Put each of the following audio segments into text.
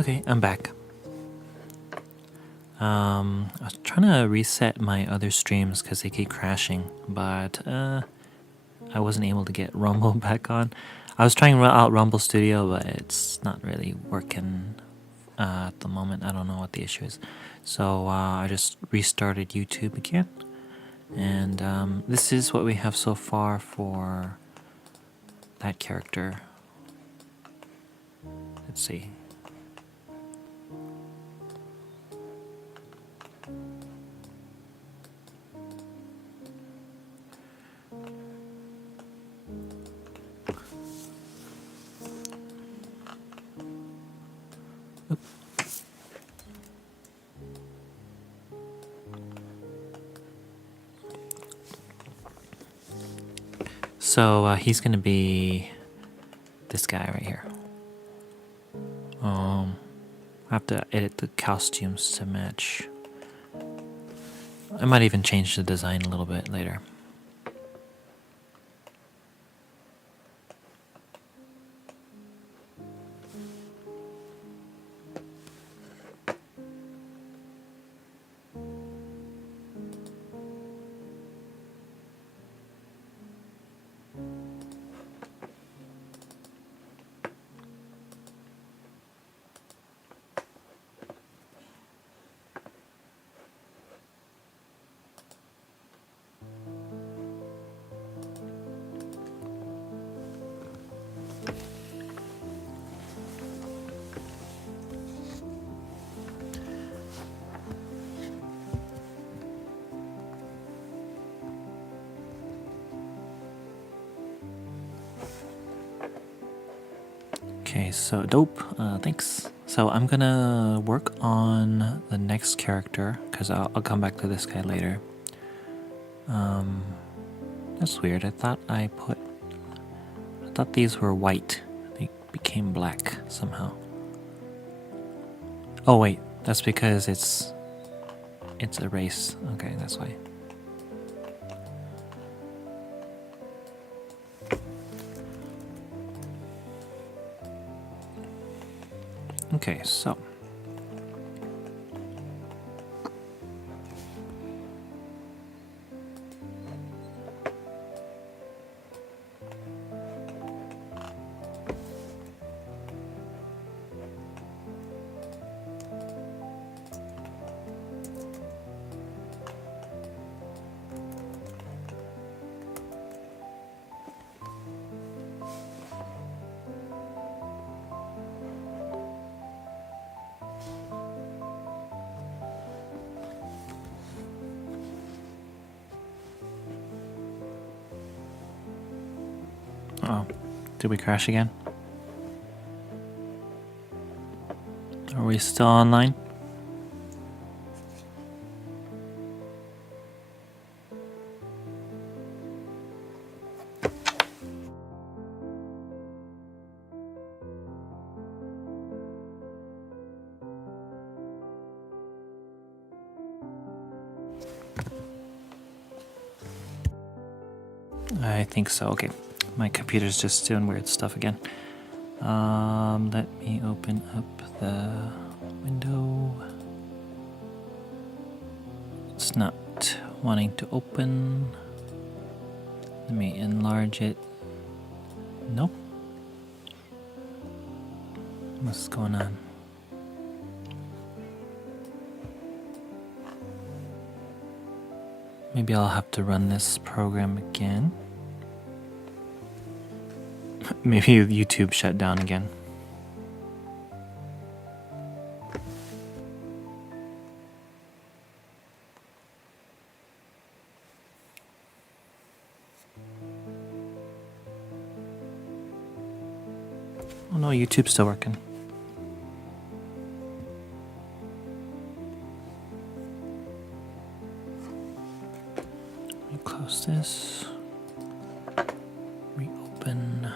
Okay, I'm back. I was trying to reset my other streams because they keep crashing, but I wasn't able to get Rumble back on. I was trying out Rumble Studio, but it's not really working at the moment. I don't know what the issue is. So I just restarted YouTube again. And this is what we have so far for that character. Let's see. So he's gonna be this guy right here. I have to edit the costumes to match. I might even change the design a little bit later. Okay, so dope. Thanks. So I'm gonna work on the next character because I'll come back to this guy later. That's weird. I thought these were white. They became black somehow. Oh wait, that's because it's a race. Okay, that's why. Okay, so oh, did we crash again? Are we still online? I think so. Okay, my computer's just doing weird stuff again. Let me open up the window. It's not wanting to open. Let me enlarge it. Nope. What's going on? Maybe I'll have to run this program again. Maybe YouTube shut down again. Oh no, YouTube's still working. Let me close this. Reopen.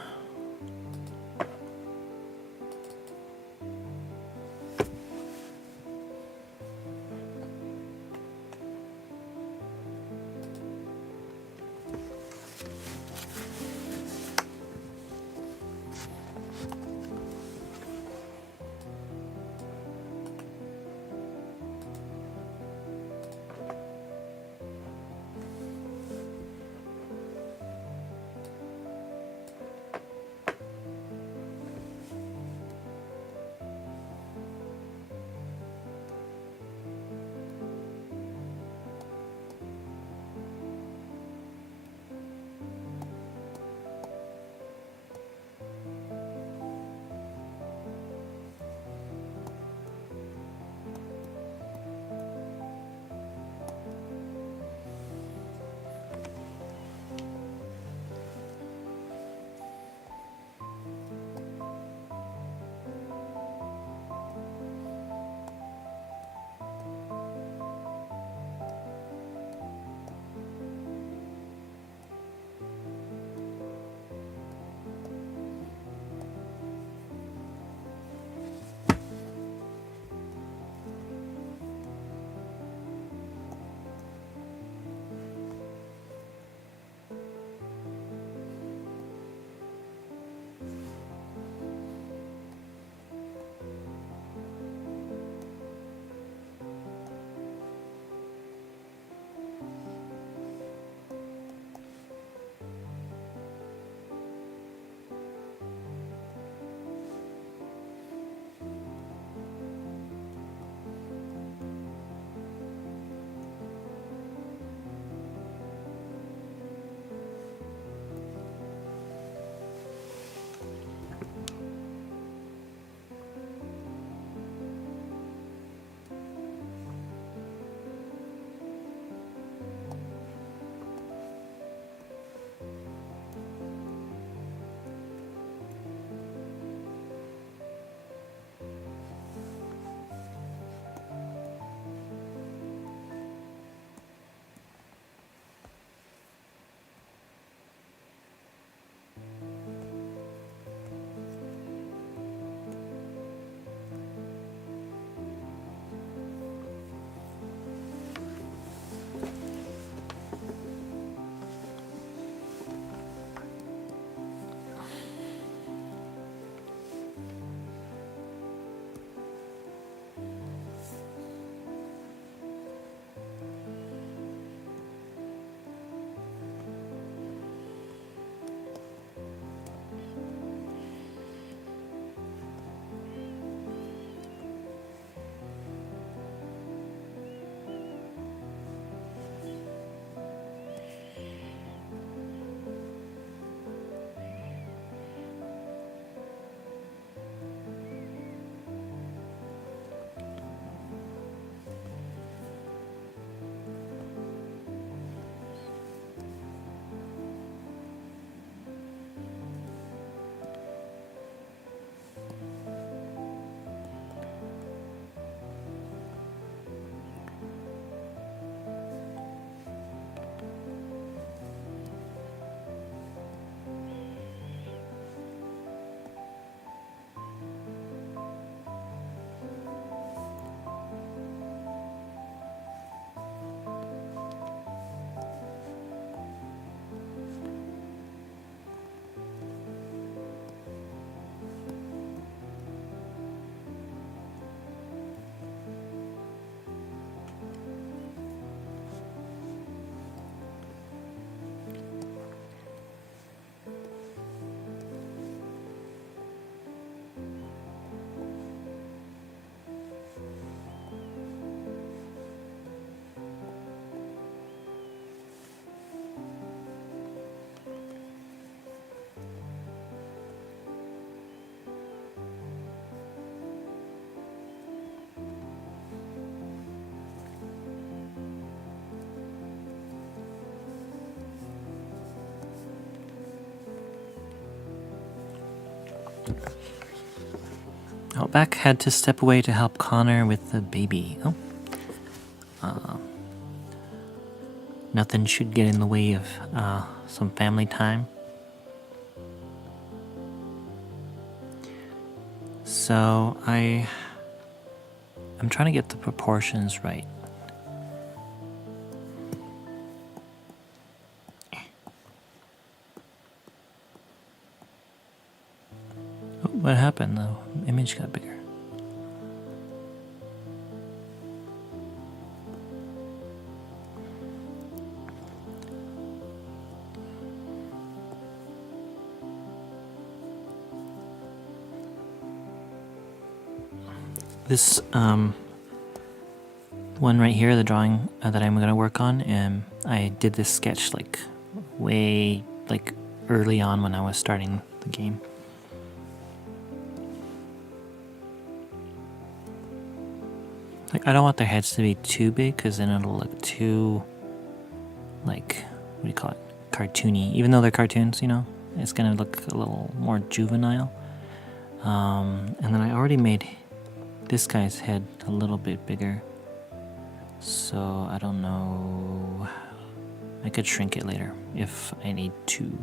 Beck had to step away to help Connor with the baby. Oh. Nothing should get in the way of some family time. So I'm trying to get the proportions right. Oh, what happened? The image got bigger. This one right here, the drawing that I'm gonna work on, I did this sketch like way early on when I was starting the game. Like, I don't want their heads to be too big because then it'll look too, like, what do you call it? Cartoony. Even though they're cartoons, you know, it's gonna look a little more juvenile. And then I already made this guy's head a little bit bigger. So I don't know. I could shrink it later if I need to.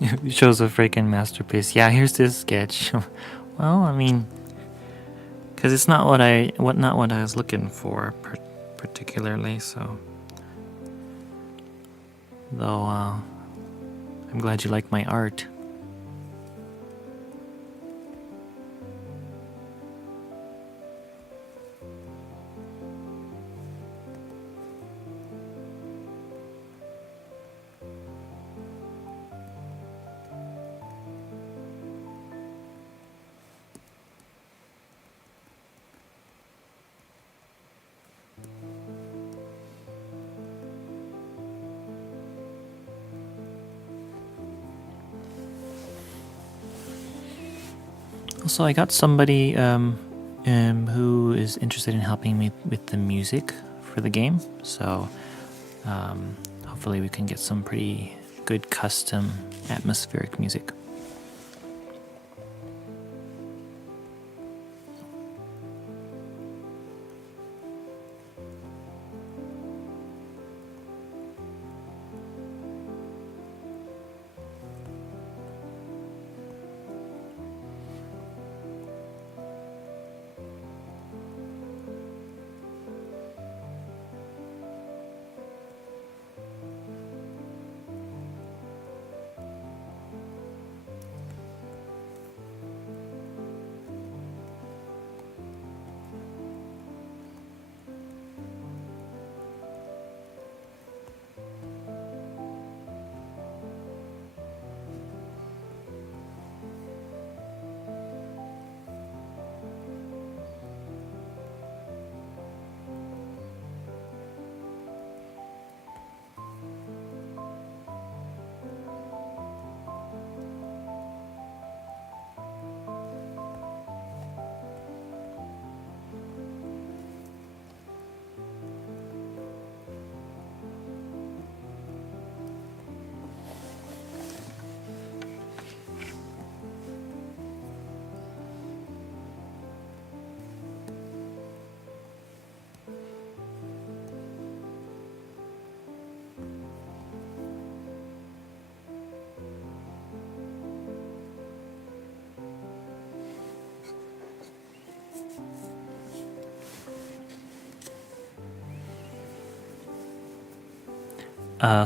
It shows a freaking masterpiece. Yeah, here's this sketch. Well, I mean, because it's not what I was looking for particularly. So, though, I'm glad you like my art. Also, I got somebody who is interested in helping me with the music for the game. So hopefully we can get some pretty good custom atmospheric music.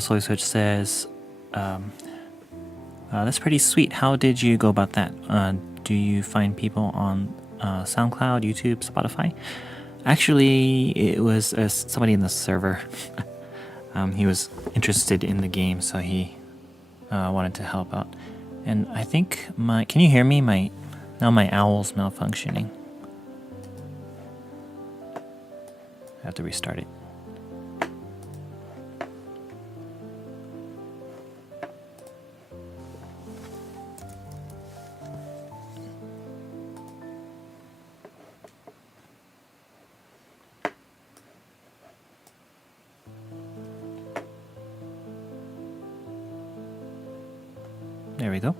Soy Switch says, that's pretty sweet. How did you go about that? Do you find people on SoundCloud, YouTube, Spotify? Actually, it was somebody in the server. He was interested in the game, so he wanted to help out. And I think can you hear me? My owl's malfunctioning. I have to restart it. There we go.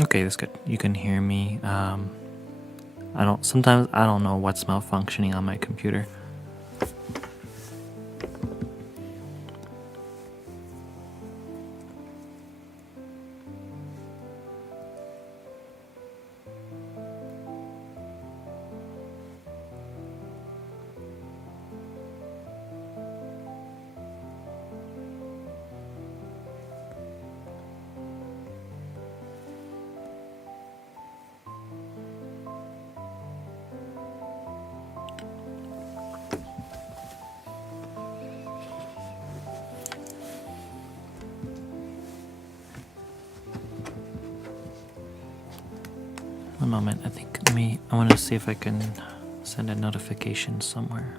Okay, that's good. You can hear me. Sometimes I don't know what's malfunctioning on my computer. One moment, I want to see if I can send a notification somewhere.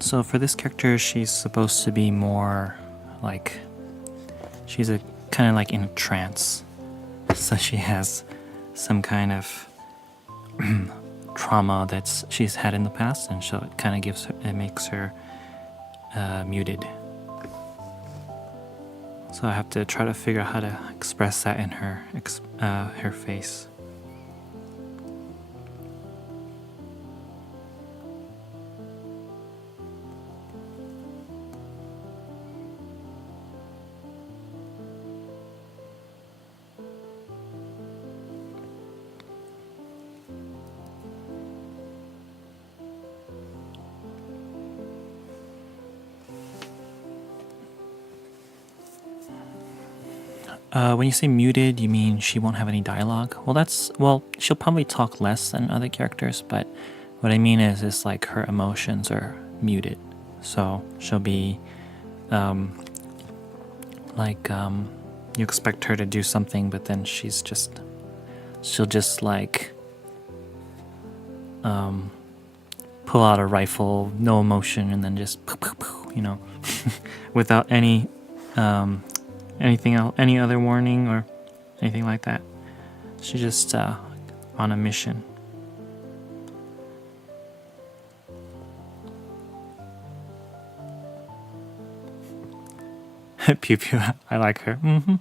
So for this character, she's supposed to be more like, she's a kind of like in a trance. So she has some kind of trauma that she's had in the past, and so it kind of makes her muted. So I have to try to figure out how to express that in her face. When you say muted, you mean she won't have any dialogue? Well, she'll probably talk less than other characters, but what I mean is like her emotions are muted. So she'll be like you expect her to do something, but then she'll just like pull out a rifle, no emotion, and then just without anything else, any other warning or anything like that. She's just on a mission. Pew pew. I like her. Mm-hmm.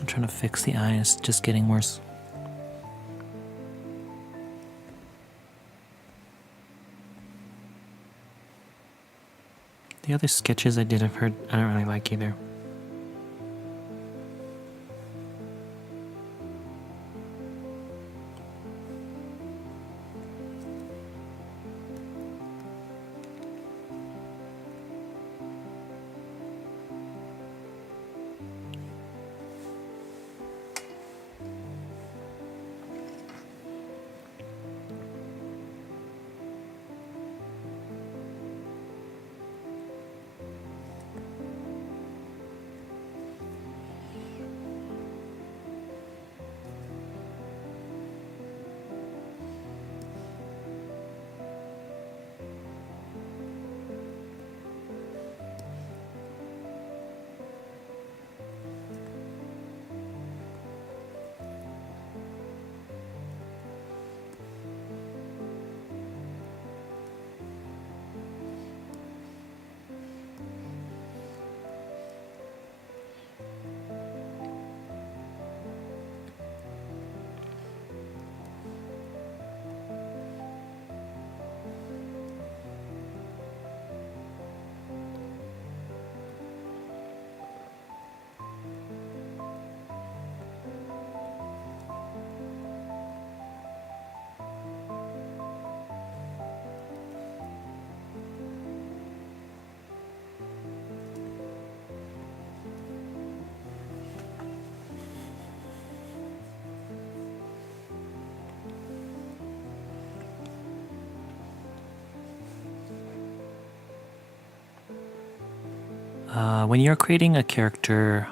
I'm trying to fix the eye. It's just getting worse. The other sketches I did of her, I don't really like either. When you're creating a character,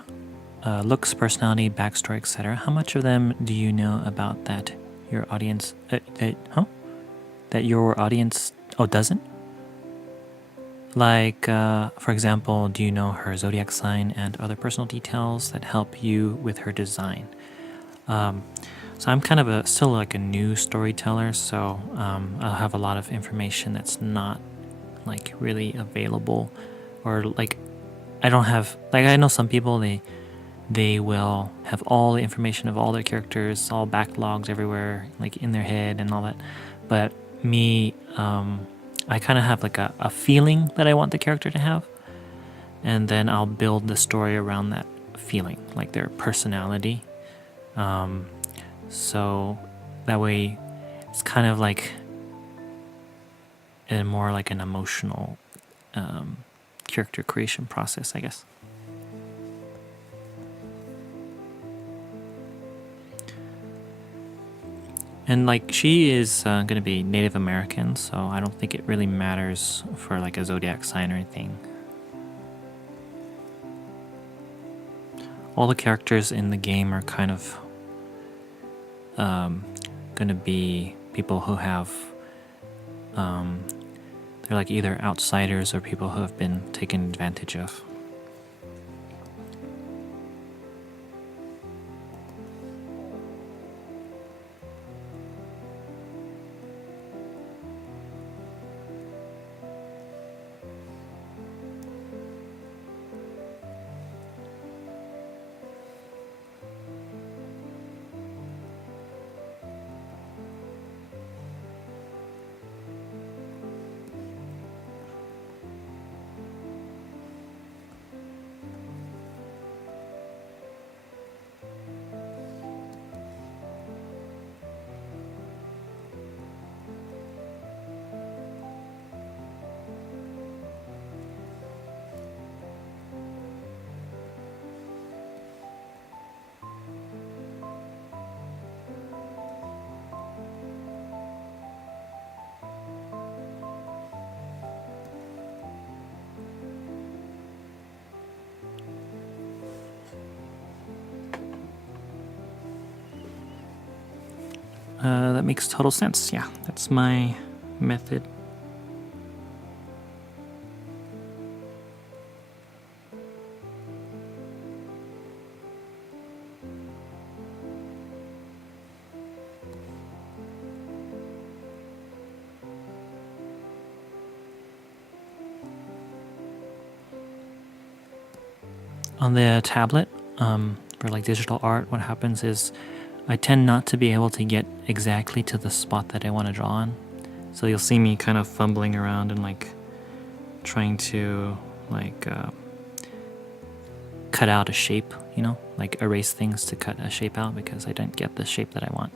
looks, personality, backstory, etc., how much of them do you know about that your audience that your audience doesn't? Like, for example, do you know her zodiac sign and other personal details that help you with her design? So I'm kind of still like a new storyteller, so I'll have a lot of information that's not like really available, or like I don't have, like, I know some people, they will have all the information of all their characters, all backlogs everywhere, like in their head and all that. But me, I kind of have like a feeling that I want the character to have, and then I'll build the story around that feeling, like their personality. So that way it's kind of like more like an emotional character creation process, I guess. And like, she is going to be Native American, so I don't think it really matters for like a zodiac sign or anything. All the characters in the game are kind of going to be people who have they're like either outsiders or people who have been taken advantage of. That makes total sense. Yeah, that's my method. On the tablet, for like digital art, what happens is I tend not to be able to get exactly to the spot that I want to draw on. So you'll see me kind of fumbling around and like trying to like cut out a shape, like erase things to cut a shape out because I didn't get the shape that I want.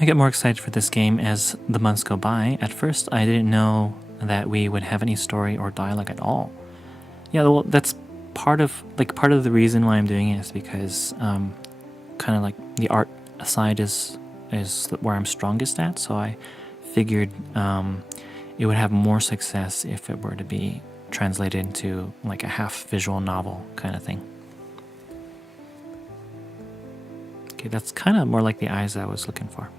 I get more excited for this game as the months go by. At first, I didn't know that we would have any story or dialogue at all. Yeah, well, that's part of the reason why I'm doing it is because kind of like the art side is where I'm strongest at. So I figured it would have more success if it were to be translated into like a half visual novel kind of thing. Okay, that's kind of more like the eyes I was looking for.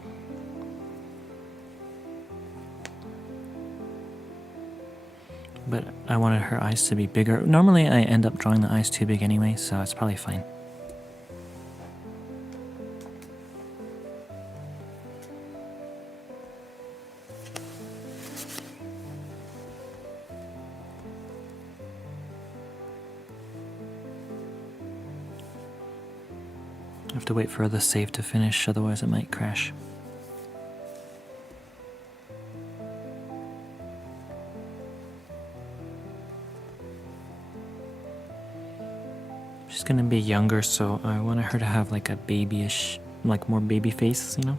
But I wanted her eyes to be bigger. Normally I end up drawing the eyes too big anyway, so it's probably fine. I have to wait for the save to finish, otherwise it might crash. She's gonna be younger, so I want her to have like a babyish, like more baby face, you know?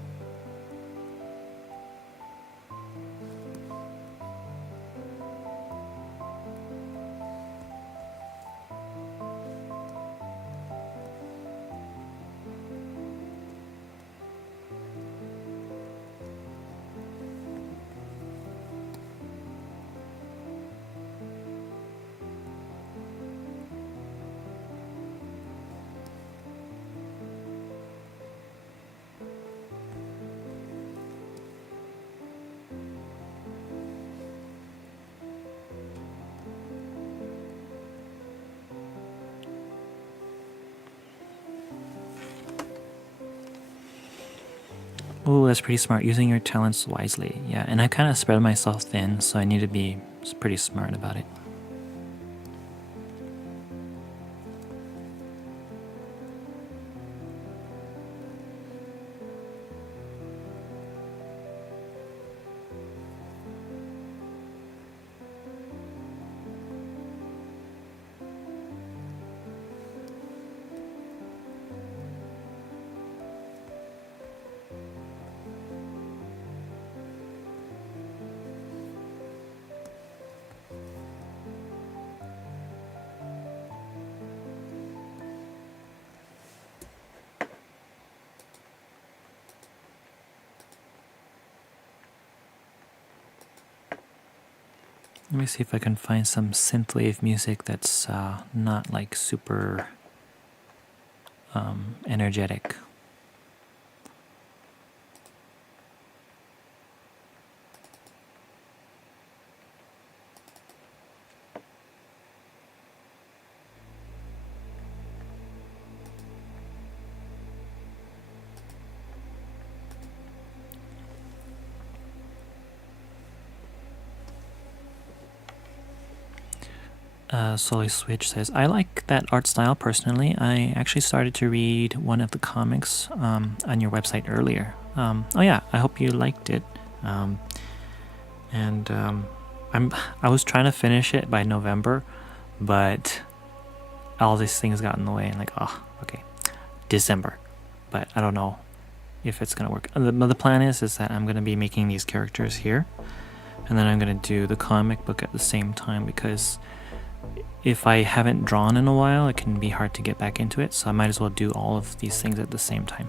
Oh, that's pretty smart. Using your talents wisely. Yeah, and I kind of spread myself thin, so I need to be pretty smart about it. Let me see if I can find some synthwave music that's not like super energetic. Solly Switch says, I like that art style personally. I actually started to read one of the comics on your website earlier. Oh yeah, I hope you liked it. And I was trying to finish it by November, but all these things got in the way. And like, oh, okay, December. But I don't know if it's gonna work. The plan is that I'm gonna be making these characters here, and then I'm gonna do the comic book at the same time, because if I haven't drawn in a while, it can be hard to get back into it, so I might as well do all of these things at the same time.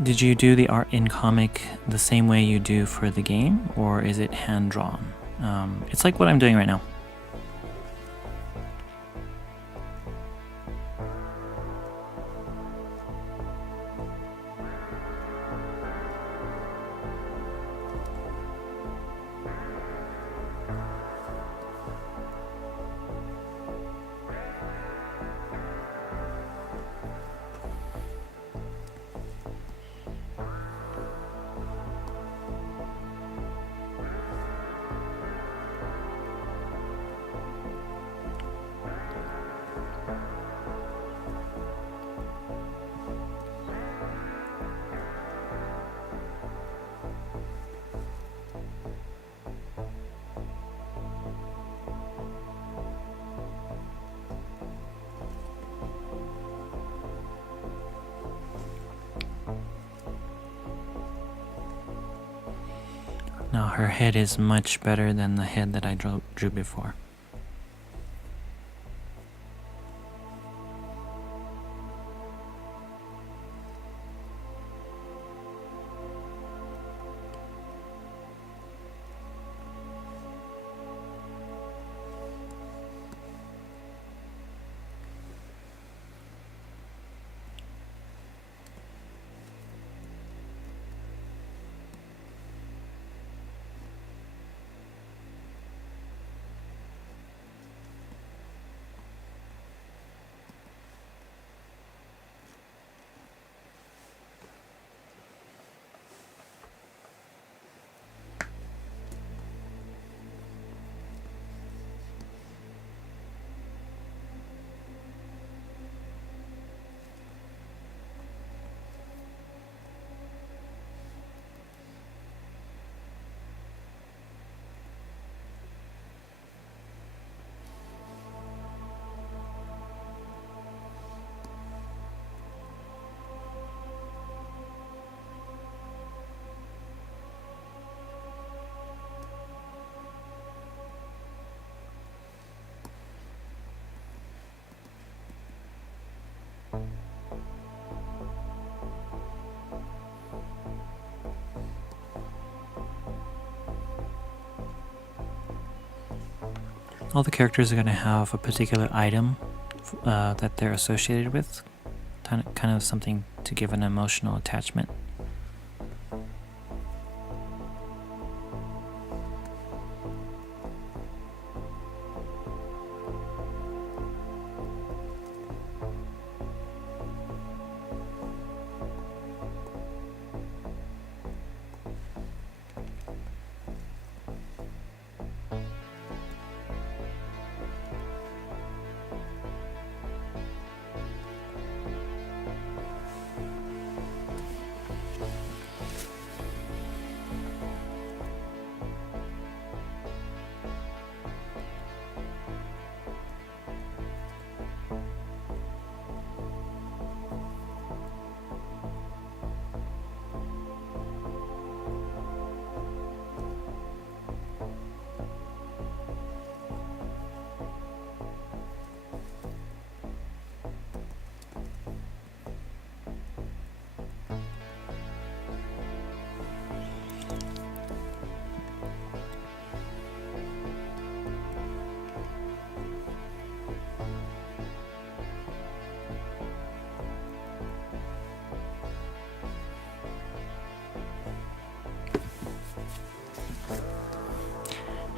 Did you do the art in comic the same way you do for the game, or is it hand-drawn? It's like what I'm doing right now. Now her head is much better than the head that I drew before. All the characters are going to have a particular item that they're associated with, kind of something to give an emotional attachment.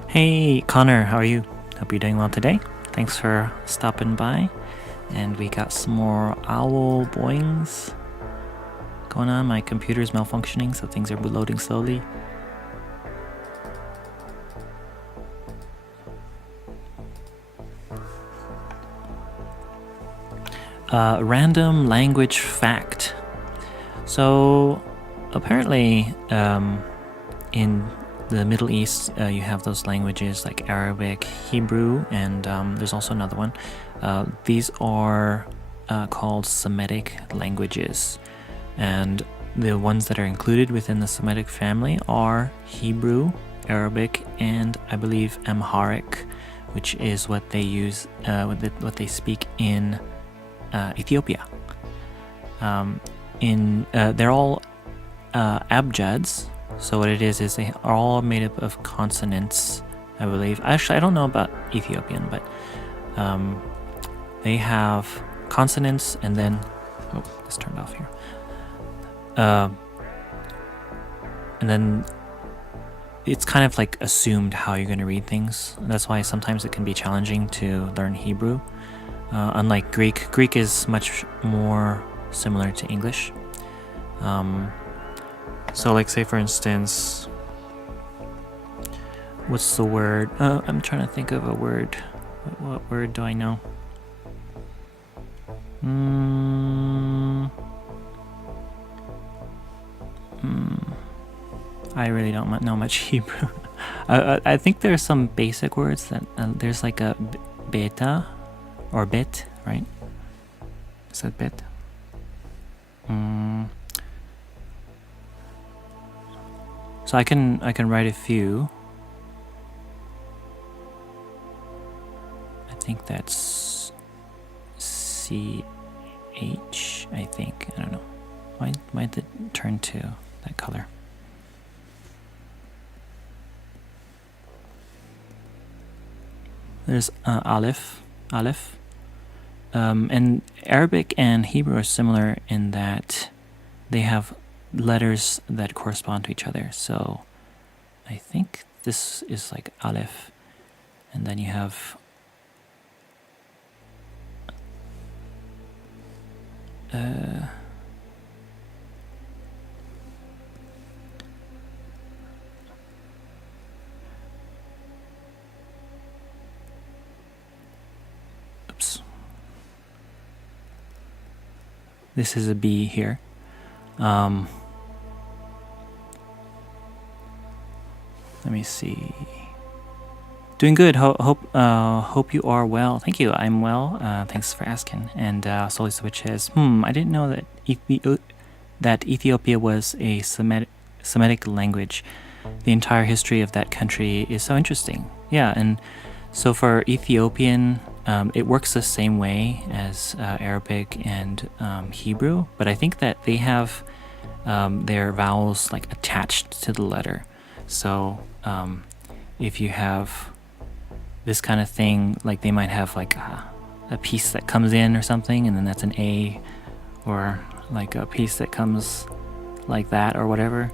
Hey Connor, how are you? Hope you're doing well today. Thanks for stopping by. And we got some more owl boings going on. My computer's malfunctioning, so things are loading slowly. Random language fact. So apparently in the Middle East, you have those languages like Arabic, Hebrew, and there's also another one. These are called Semitic languages, and the ones that are included within the Semitic family are Hebrew, Arabic, and I believe Amharic, which is what they use, what they speak in Ethiopia. They're all abjads. So what it is they are all made up of consonants, I believe. Actually, I don't know about Ethiopian, but they have consonants and then... Oh, this turned off here. And then it's kind of like assumed how you're going to read things. That's why sometimes it can be challenging to learn Hebrew. Unlike Greek, Greek is much more similar to English. So like say for instance, what's the word? I'm trying to think of a word. What word do I know? I really don't know much Hebrew. I think there's some basic words that there's like a beta or bet, right? Is that bet? So I can write a few. I think that's CH. I think, I don't know. Why did it turn to that color? There's Aleph. And Arabic and Hebrew are similar in that they have letters that correspond to each other. So I think this is like Aleph, and then you have oops. This is a B here. Let me see. Doing good. Hope you are well. Thank you. I'm well. Thanks for asking. And Solly Switch says, I didn't know that Ethiopia was a Semitic language. The entire history of that country is so interesting. Yeah, and so for Ethiopian, it works the same way as Arabic and Hebrew, but I think that they have their vowels like attached to the letter. So if you have this kind of thing, like they might have like a piece that comes in or something, and then that's an A, or like a piece that comes like that or whatever.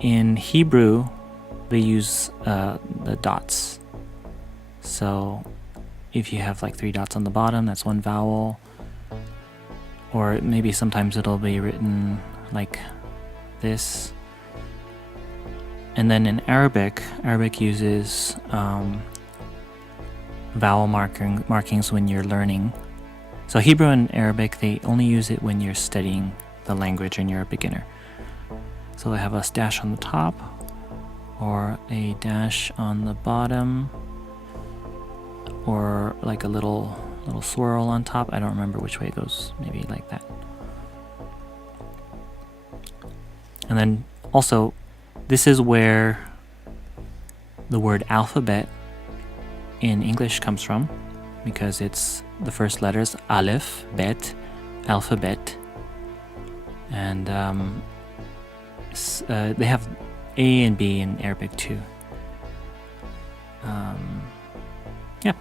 In Hebrew, they use the dots. So if you have like 3 dots on the bottom, that's one vowel. Or maybe sometimes it'll be written like this. And then in Arabic uses vowel markings when you're learning. So Hebrew and Arabic, they only use it when you're studying the language and you're a beginner. So they have a dash on the top or a dash on the bottom, or like a little swirl on top. I don't remember which way it goes. Maybe like that. And then also, this is where the word alphabet in English comes from, because it's the first letters, Aleph, Bet, alphabet. And they have A and B in Arabic too. Yeah.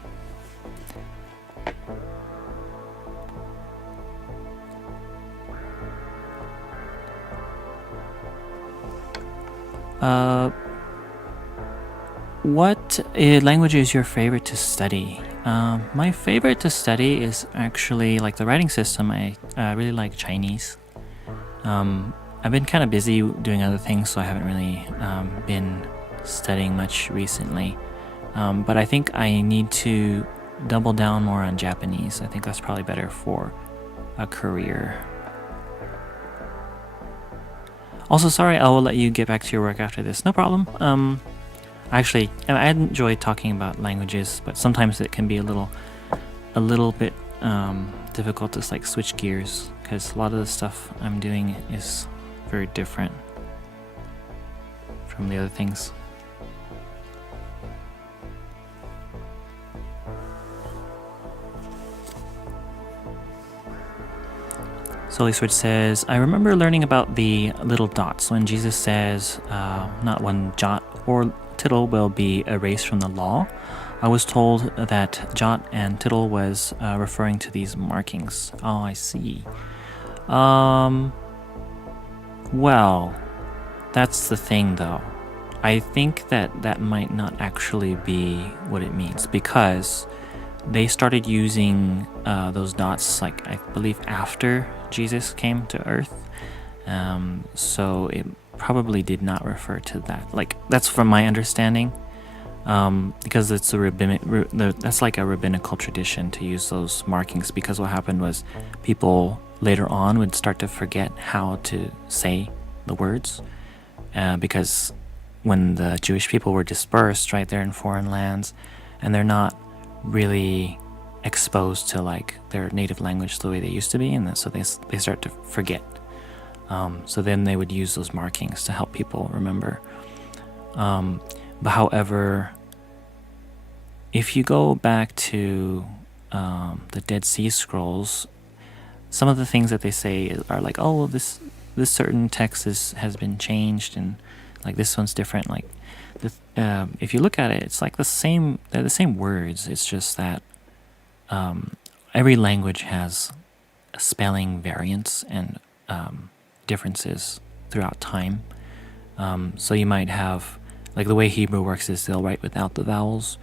What language is your favorite to study? My favorite to study is actually like the writing system. I really like Chinese. I've been kind of busy doing other things, so I haven't really been studying much recently. But I think I need to double down more on Japanese. I think that's probably better for a career. Also, sorry, I will let you get back to your work after this. No problem. Actually, I enjoy talking about languages, but sometimes it can be a little bit difficult to like switch gears, because a lot of the stuff I'm doing is very different from the other things. Holy Sword says, I remember learning about the little dots when Jesus says, not one jot or tittle will be erased from the law. I was told that jot and tittle was referring to these markings. Oh, I see. Well, that's the thing though. I think that that might not actually be what it means, because they started using those dots, like, I believe after Jesus came to Earth. So it probably did not refer to that. Like, that's from my understanding, because it's that's like a rabbinical tradition to use those markings, because what happened was people later on would start to forget how to say the words, because when the Jewish people were dispersed, right, they're in foreign lands, and they're not really exposed to like their native language the way they used to be, and so they start to forget. So then they would use those markings to help people remember. But however, if you go back to the Dead Sea Scrolls, some of the things that they say are like, oh, this certain text has been changed, and like this one's different. Like, if you look at it, it's like they're the same words. It's just that every language has spelling variants and differences throughout time. So you might have, like, the way Hebrew works is they'll write without the vowels.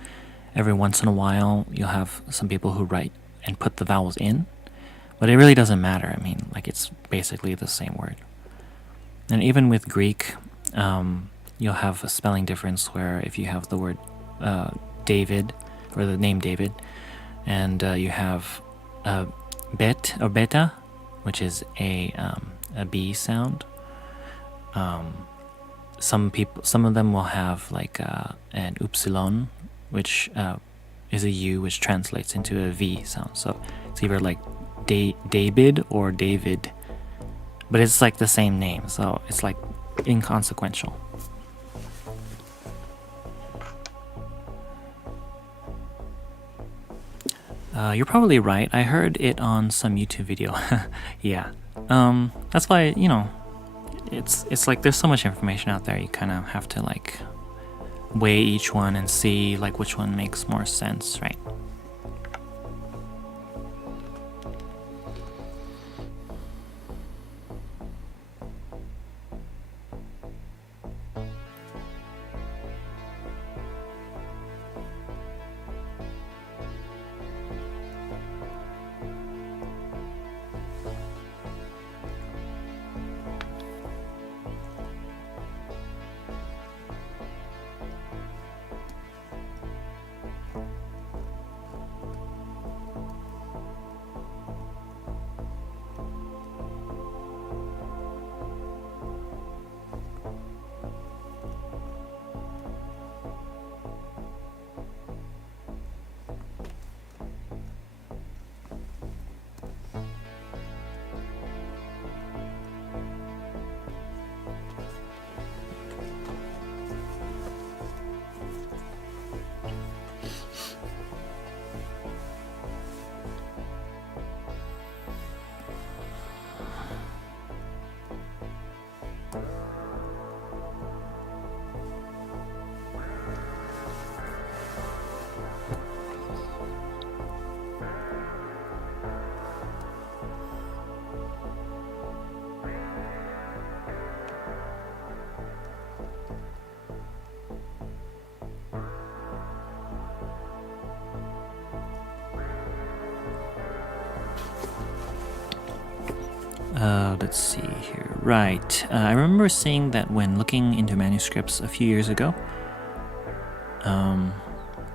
Every once in a while, you'll have some people who write and put the vowels in, but it really doesn't matter. I mean, like, it's basically the same word. And even with Greek, you'll have a spelling difference where if you have the word David, or the name David, and you have bet or beta, which is a B sound. Some of them will have like an upsilon, which is a U, which translates into a V sound. So it's either like David or David, but it's like the same name, so it's like inconsequential. You're probably right. I heard it on some YouTube video. Yeah. That's why, it's like there's so much information out there, you kind of have to like weigh each one and see like which one makes more sense, right? Let's see here. Right. I remember seeing that when looking into manuscripts a few years ago.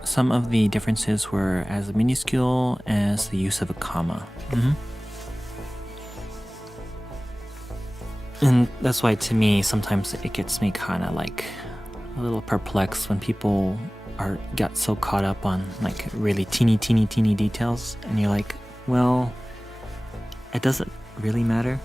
Some of the differences were as minuscule as the use of a comma. And that's why, to me, sometimes it gets me kind of like a little perplexed when people got so caught up on like really teeny details, and you're like, well, it doesn't really matter.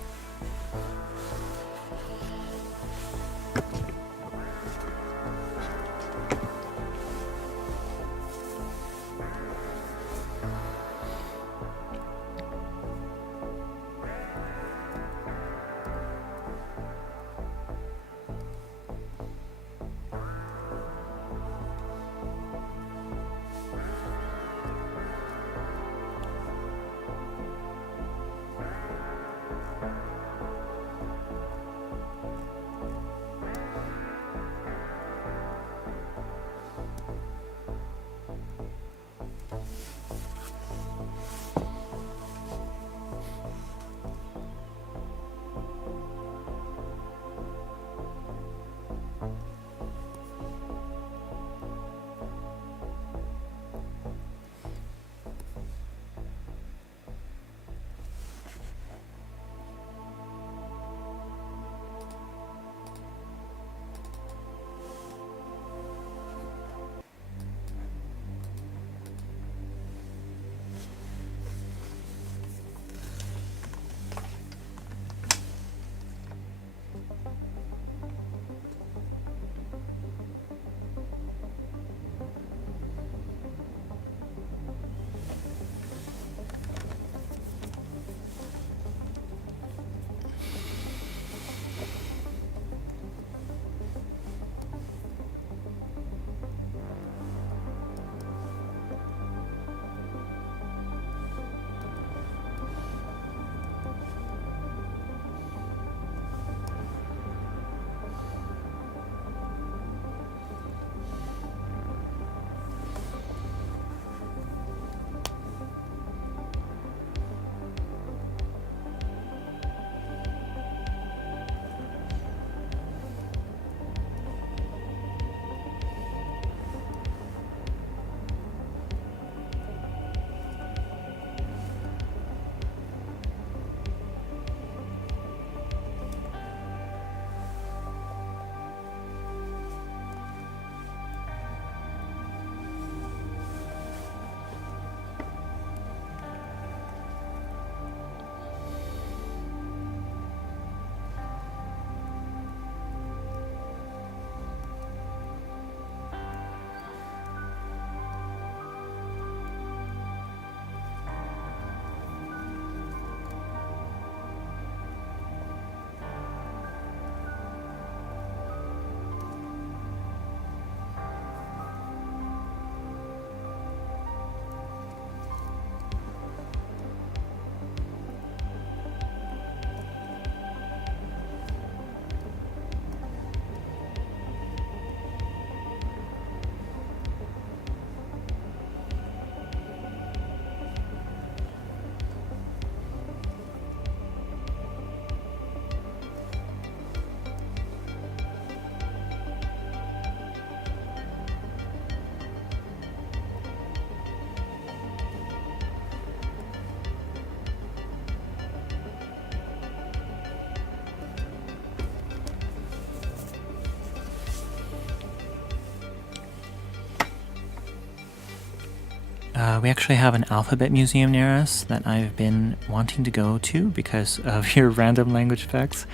We actually have an alphabet museum near us that I've been wanting to go to because of your random language facts,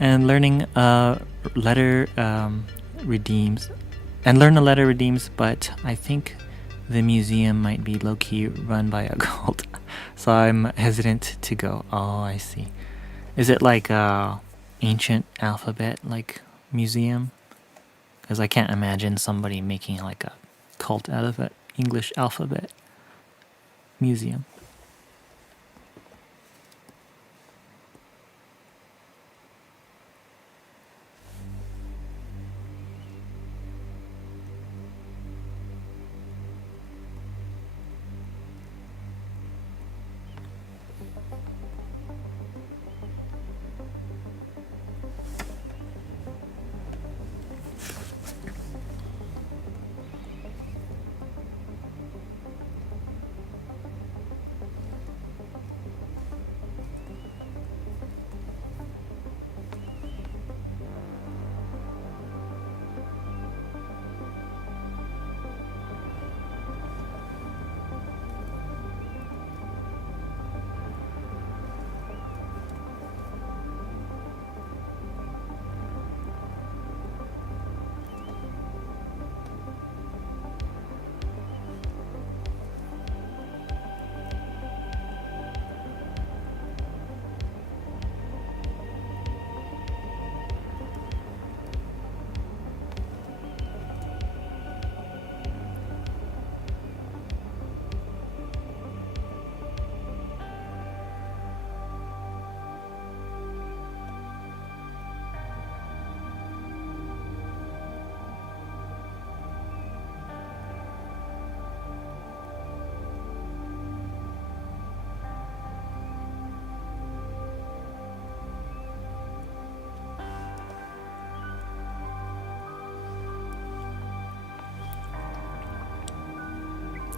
and learning a letter redeems, and learn a letter redeems. But I think the museum might be low-key run by a cult, so I'm hesitant to go. Oh, I see. Is it like a ancient alphabet like museum? Because I can't imagine somebody making like a cult out of an English alphabet museum.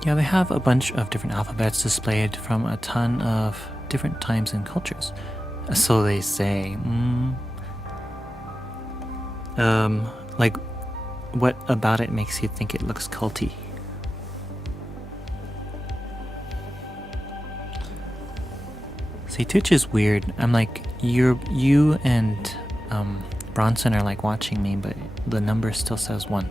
Yeah, they have a bunch of different alphabets displayed from a ton of different times and cultures. So they say. Like, what about it makes you think it looks culty? See, Twitch is weird. I'm like, you and Bronson are like watching me, but the number still says 1.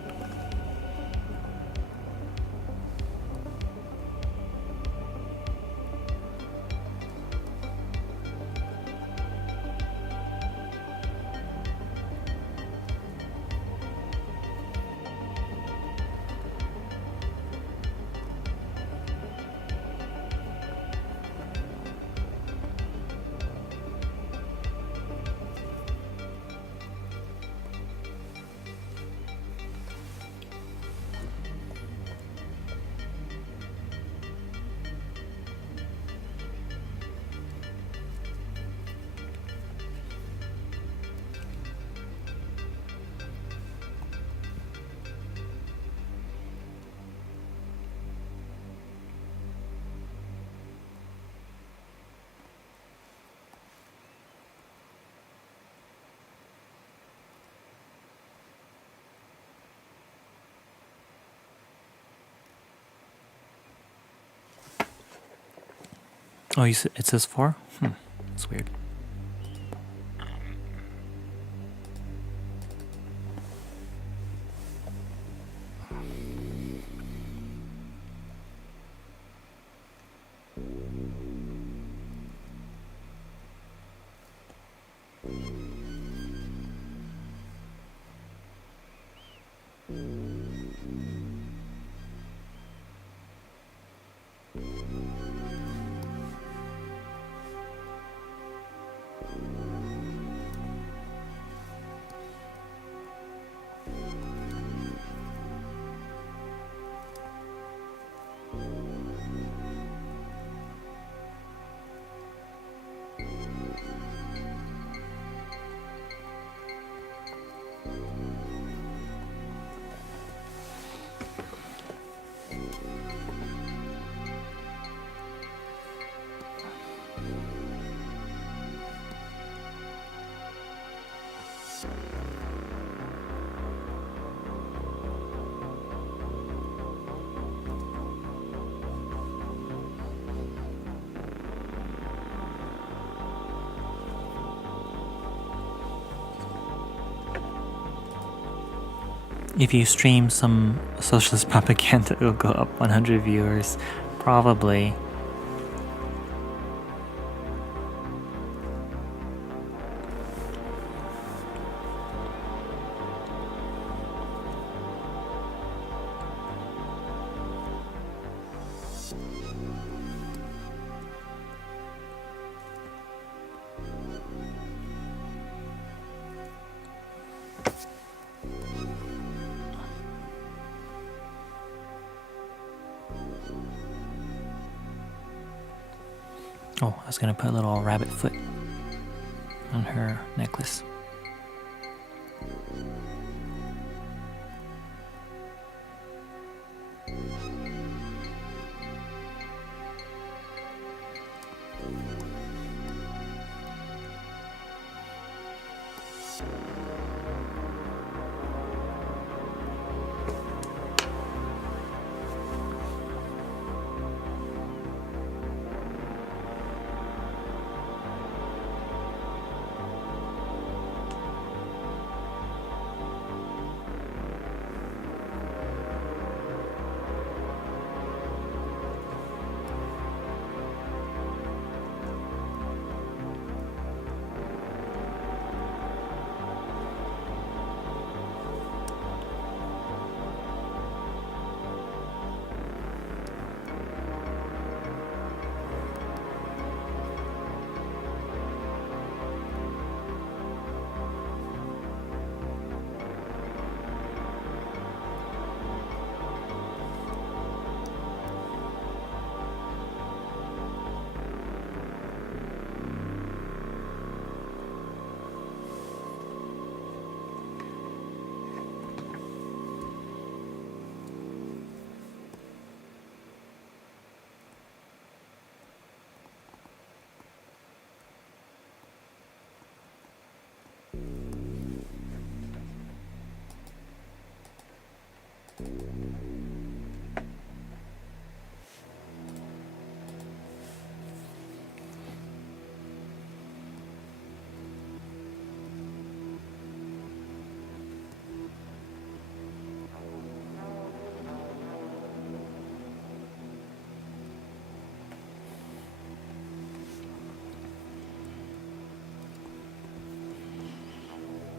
Oh, it says 4? That's weird. If you stream some socialist propaganda, it'll go up 100 viewers, probably. Oh, I was gonna put a little rabbit foot on her necklace.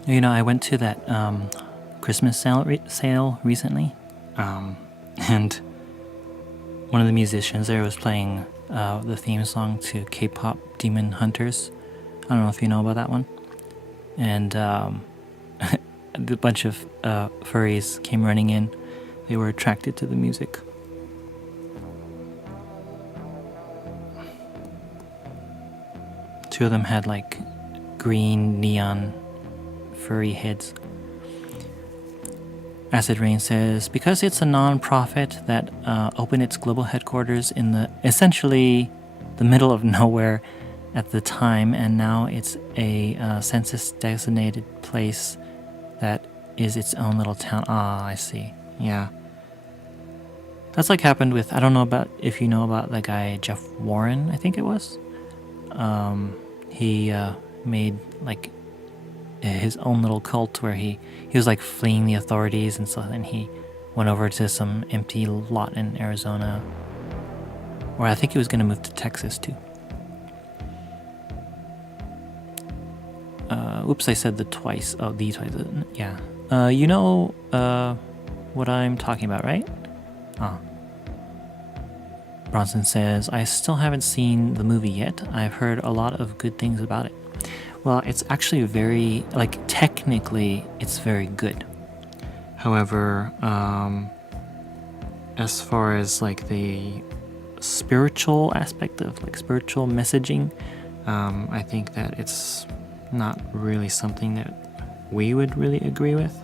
You know, I went to that Christmas sale recently, and one of the musicians there was playing the theme song to K-pop Demon Hunters. I don't know if you know about that one. And a bunch of furries came running in. They were attracted to the music. Two of them had like green neon furry heads. Acid Rain says, because it's a non-profit that opened its global headquarters in the essentially the middle of nowhere at the time, and now it's a census-designated place that is its own little town. Ah, I see. Yeah. That's like happened with, I don't know about if you know about the guy Jeff Warren, I think it was. He made like his own little cult where he was like fleeing the authorities and stuff, and he went over to some empty lot in Arizona, or I think he was going to move to Texas too. Oops, I said the twice. Oh, the twice. Yeah. You know what I'm talking about, right? Ah. Bronson says, I still haven't seen the movie yet. I've heard a lot of good things about it. Well, it's actually very, like, technically, it's very good. However, as far as, like, the spiritual aspect of, like, spiritual messaging, I think that it's not really something that we would really agree with.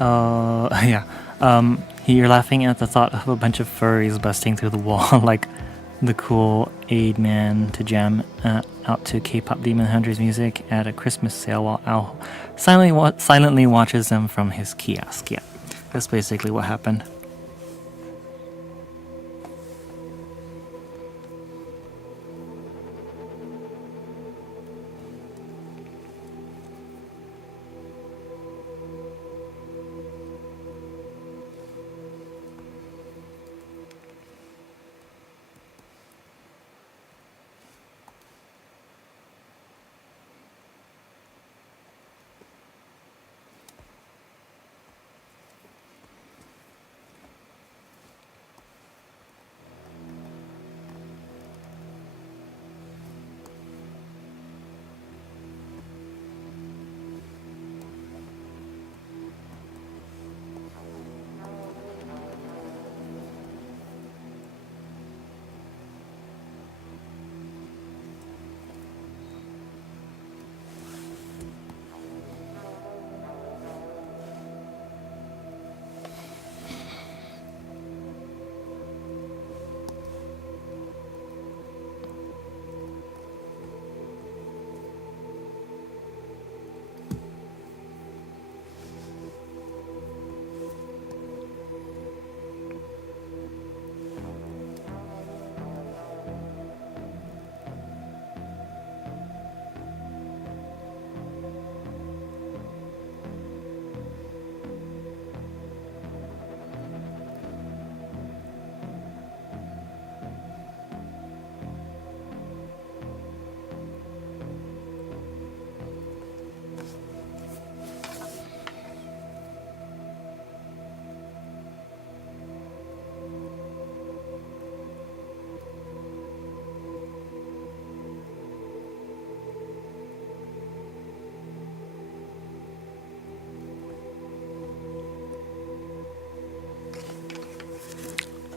Yeah. You're laughing at the thought of a bunch of furries busting through the wall like the cool aid man to jam out to K-pop Demon Hunters music at a Christmas sale while Al silently watches them from his kiosk. Yeah, that's basically what happened.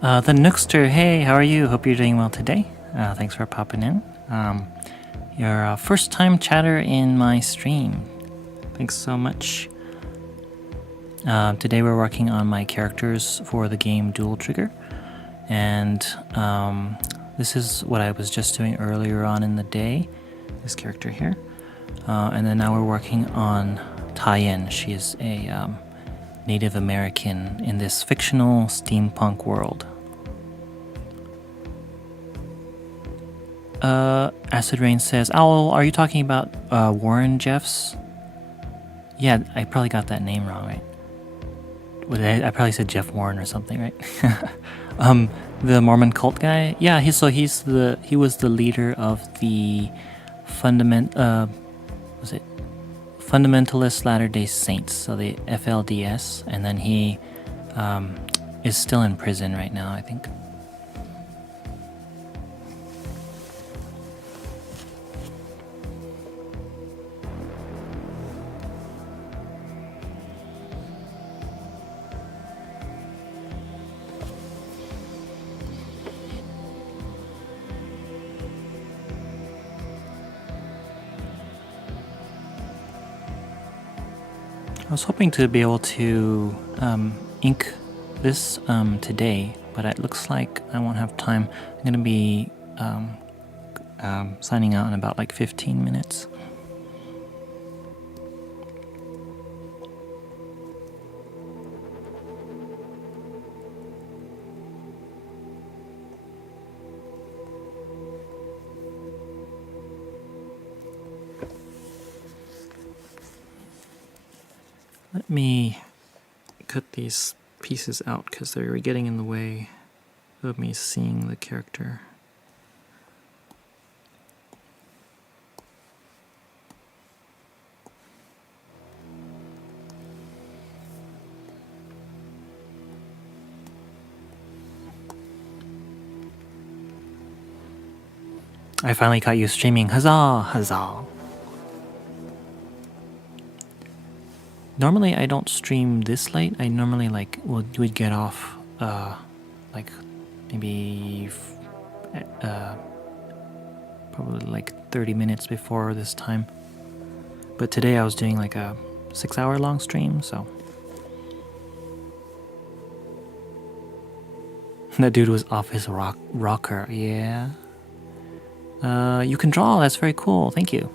The Nookster, hey, how are you? Hope you're doing well today. Thanks for popping in. You're a first time chatter in my stream. Thanks so much. Today we're working on my characters for the game Duel Trigger. And this is what I was just doing earlier on in the day. This character here. And then now we're working on Tyen. She is a Native American in this fictional steampunk world. Acid Rain says, "Oh, are you talking about Warren Jeffs?" Yeah, I probably got that name wrong, right? I probably said Jeff Warren or something, right? The Mormon cult guy. Yeah, he was the leader of the Fundamentalist Latter-day Saints, so the FLDS, and then he is still in prison right now, I think. I was hoping to be able to ink this today, but it looks like I won't have time. I'm going to be signing out in about like 15 minutes. Let me cut these pieces out because they're getting in the way of me seeing the character. I finally caught you streaming. Huzzah! Huzzah! Normally I don't stream this late. I normally would get off like maybe probably like 30 minutes before this time. But today I was doing like a 6-hour long stream, so That dude was off his rocker. Yeah. You can draw. That's very cool. Thank you.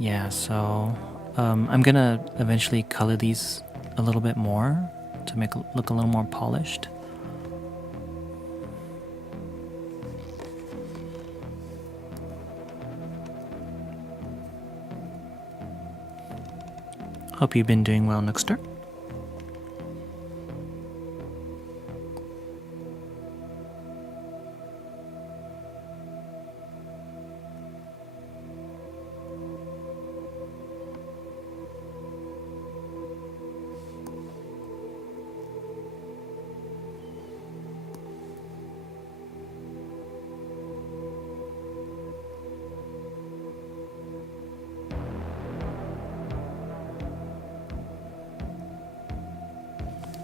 Yeah, so I'm gonna eventually color these a little bit more to make it look a little more polished. Hope you've been doing well, Nookster.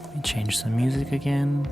Let me change some music again.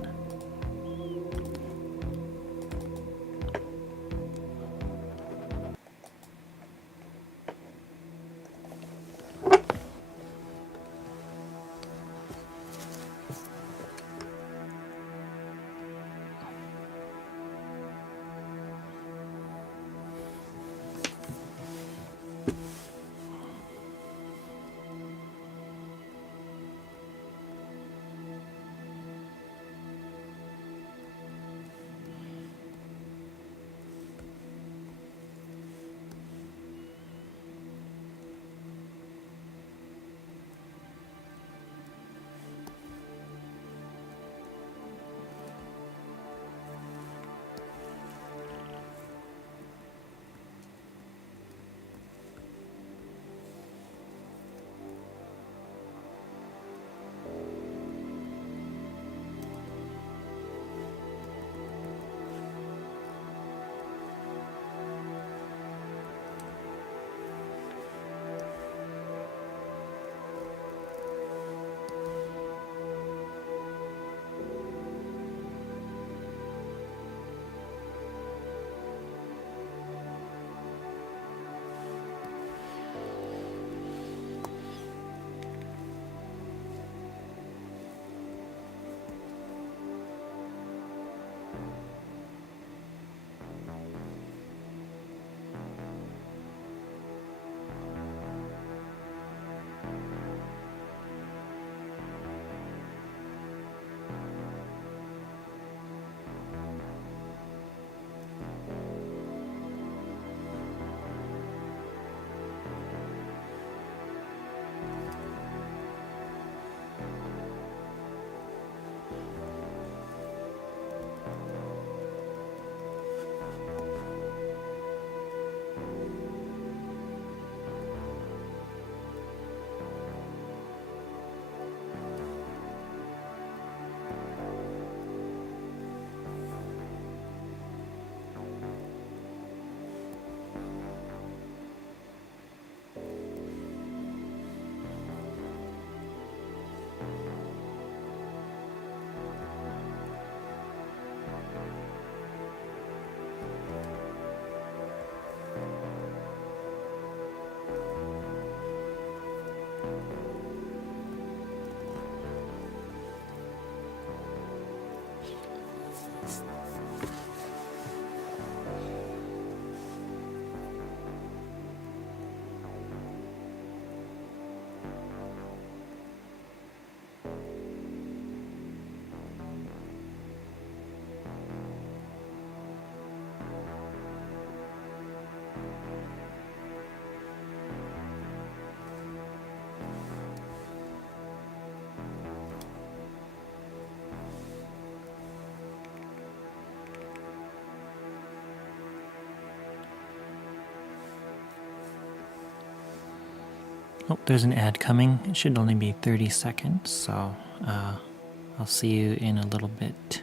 Oh, there's an ad coming. It should only be 30 seconds, so I'll see you in a little bit.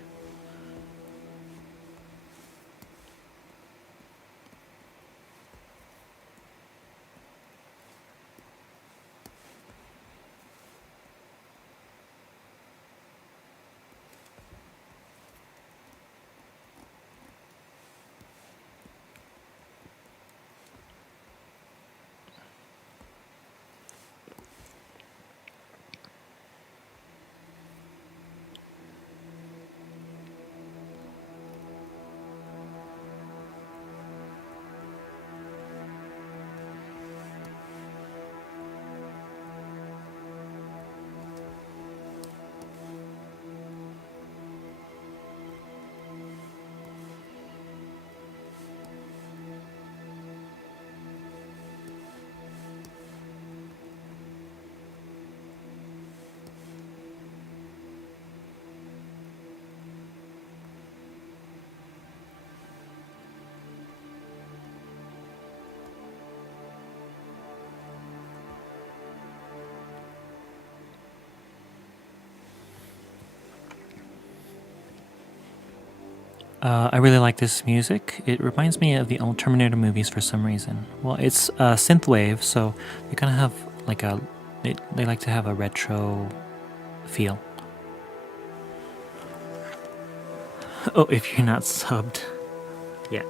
I really like this music. It reminds me of the old Terminator movies for some reason. Well, it's synthwave, so they kind of have like a they like to have a retro feel. Oh, if you're not subbed, yeah.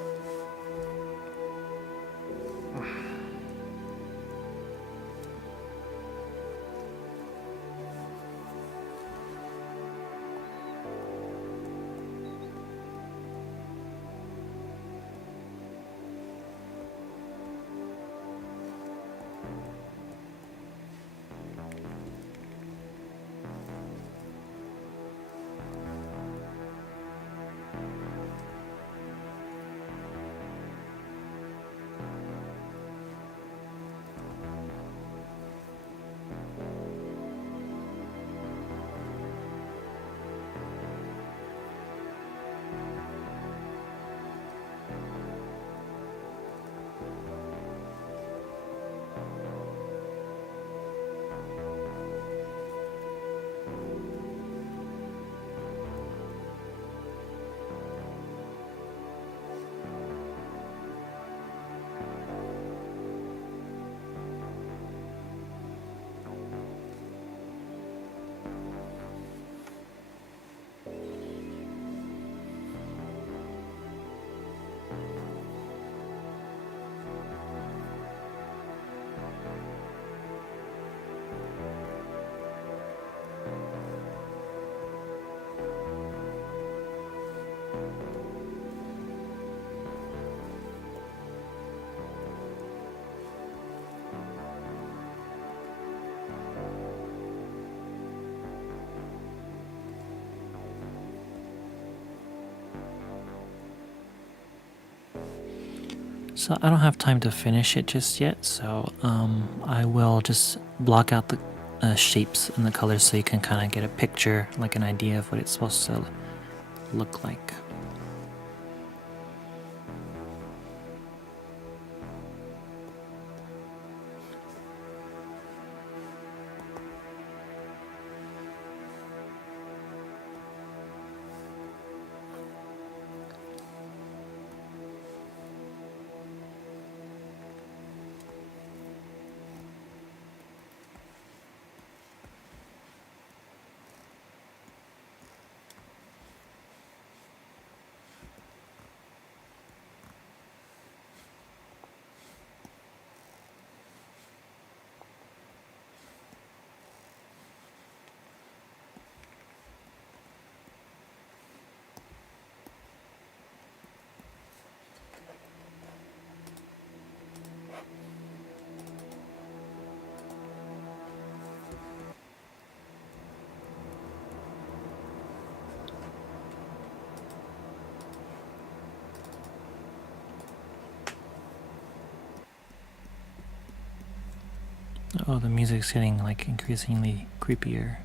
So I don't have time to finish it just yet, so I will just block out the shapes and the colors so you can kind of get a picture, like an idea of what it's supposed to look like. Oh, the music's getting like increasingly creepier.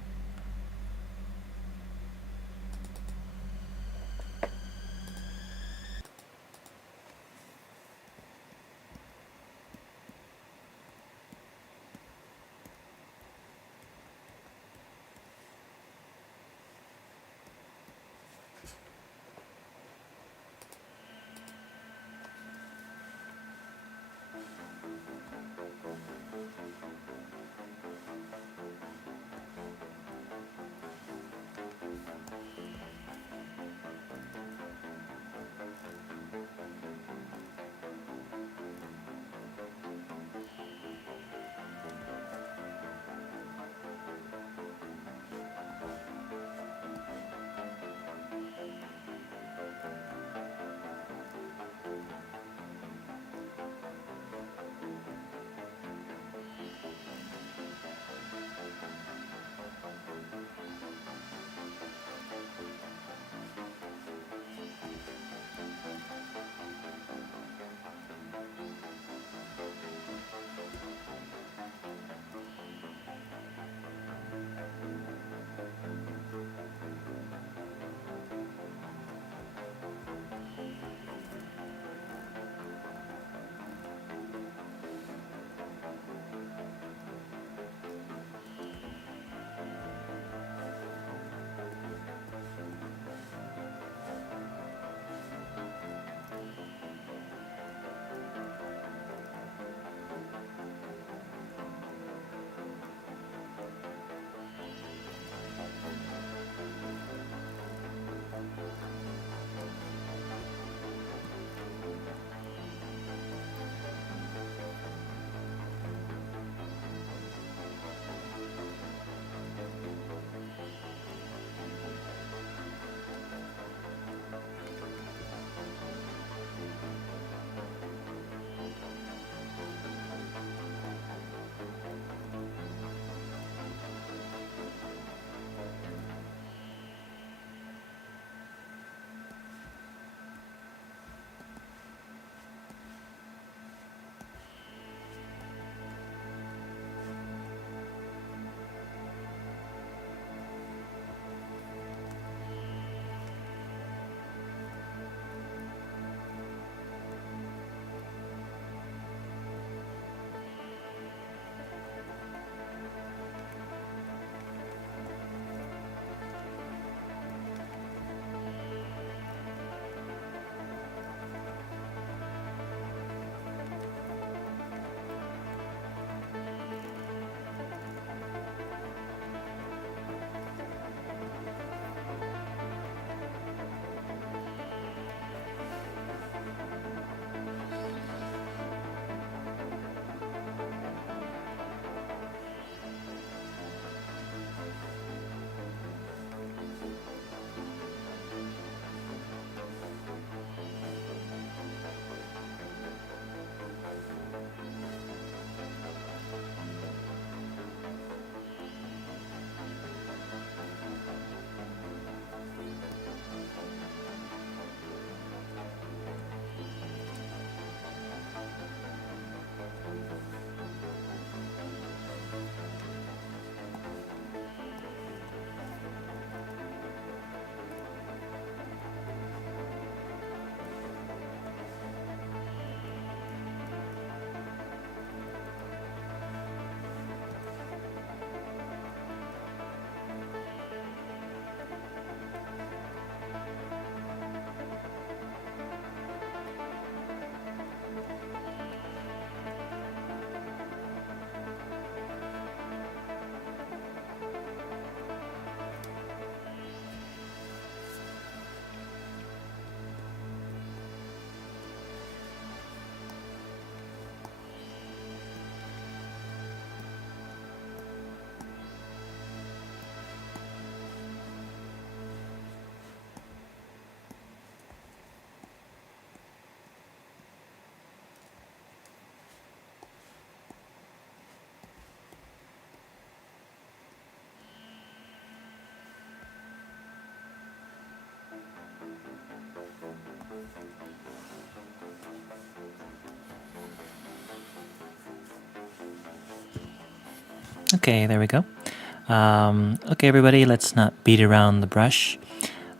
Okay, there we go. Okay, everybody, let's not beat around the brush.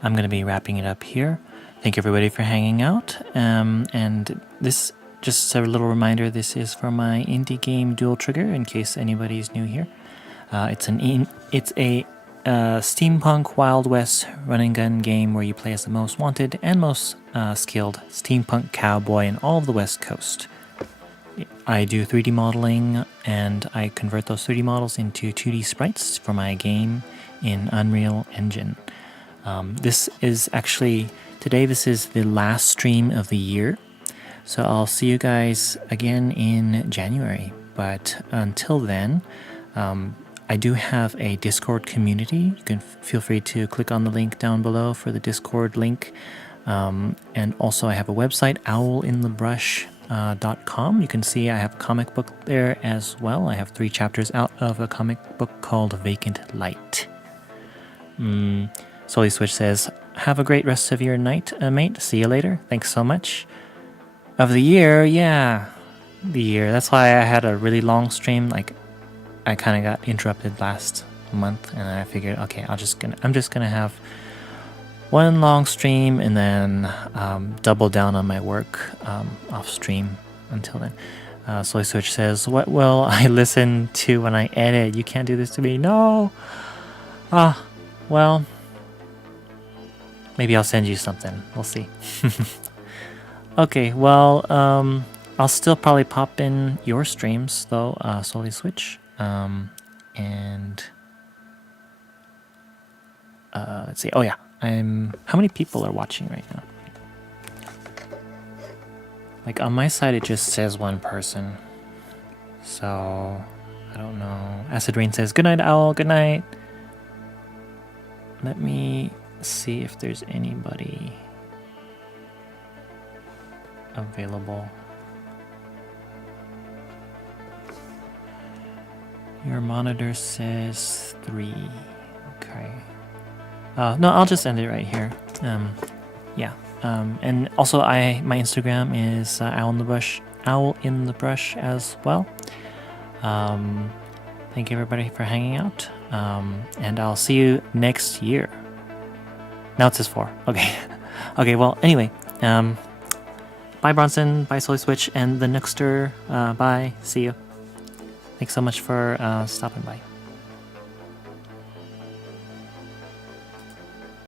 I'm going to be wrapping it up here. Thank you, everybody, for hanging out. And this, just a little reminder, this is for my indie game Duel Trigger, in case anybody's new here. It's a steampunk Wild West run and gun game where you play as the most wanted and most skilled steampunk cowboy in all of the West Coast. I do 3D modeling, and I convert those 3D models into 2D sprites for my game in Unreal Engine. This is actually, today this is the last stream of the year, so I'll see you guys again in January. But until then, I do have a Discord community. You can feel free to click on the link down below for the Discord link. And also I have a website, owlinthebrush.com. You can see I have a comic book there as well. I have 3 chapters out of a comic book called Vacant Light. Solly Switch says, have a great rest of your night, mate. See you later. Thanks so much. Of the year, yeah. The year. That's why I had a really long stream. Like, I kind of got interrupted last month, and I figured, okay, I'm just gonna have one long stream and then double down on my work off stream until then. Soy Switch says, what will I listen to when I edit? You can't do this to me. No. Well, maybe I'll send you something. We'll see. Okay, well, I'll still probably pop in your streams though, Solly Switch. And let's see. Oh yeah, how many people are watching right now? Like on my side, it just says 1 person. So I don't know. Acid Rain says, "Good night, Owl. Good night." Let me see if there's anybody available. Your monitor says 3. Okay. No, I'll just end it right here. Yeah. And also, my Instagram is Owl in the Brush as well. Thank you everybody for hanging out. And I'll see you next year. Now it says 4. Okay. Okay. Well, anyway. Bye, Bronson. Bye, Soy Switch, and the Nookster. Bye. See you. Thanks so much for stopping by.